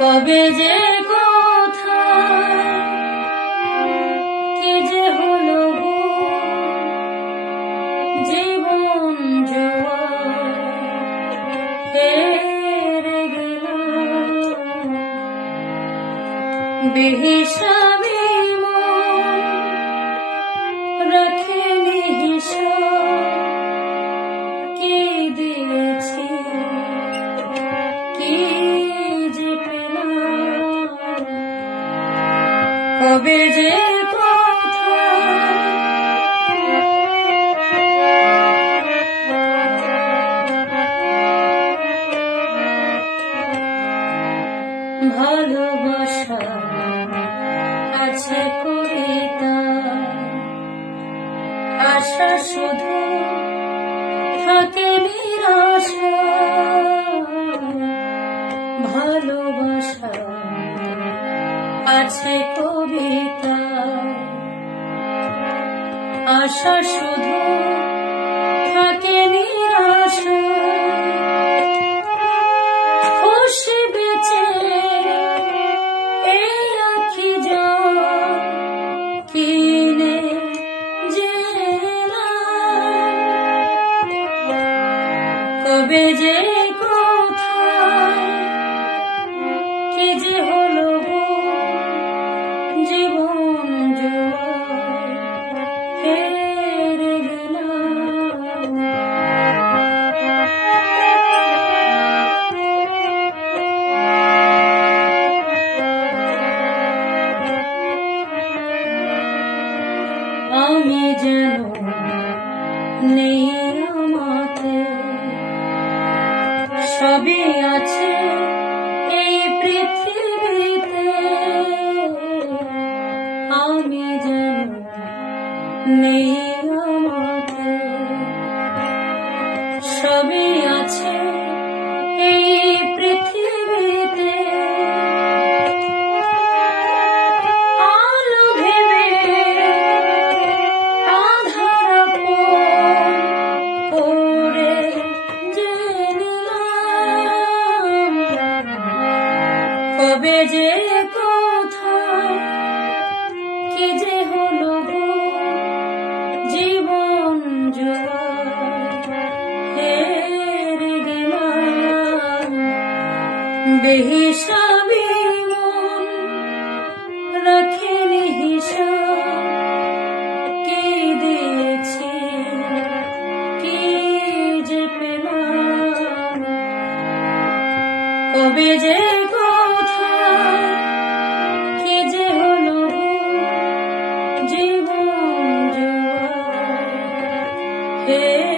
কবে যে কোথায় কি যে হলো জীবন হেরে গেল বেহিসাবি কবে যে ভালোবাসা আছে কবিতা আশা শুধু থাকে নিরাশা। ভালোবাসা আছে কবিতা আশা শুধু থাকে নিরাশা। খুশি বেঁচে এই আখি জল কিনে কবে যে কোথায়, কি যে যেন নেই আমাতে সবই আছে এই পৃথিবীতে। আমি যেন নেই কবে যে কোথায় কি যে হলো জীবন হেরে গেলাম বেহিসাবি মন রাখেনি হিসাব। কি দিয়েছি, কি যে পেলাম? কবে যে Hey.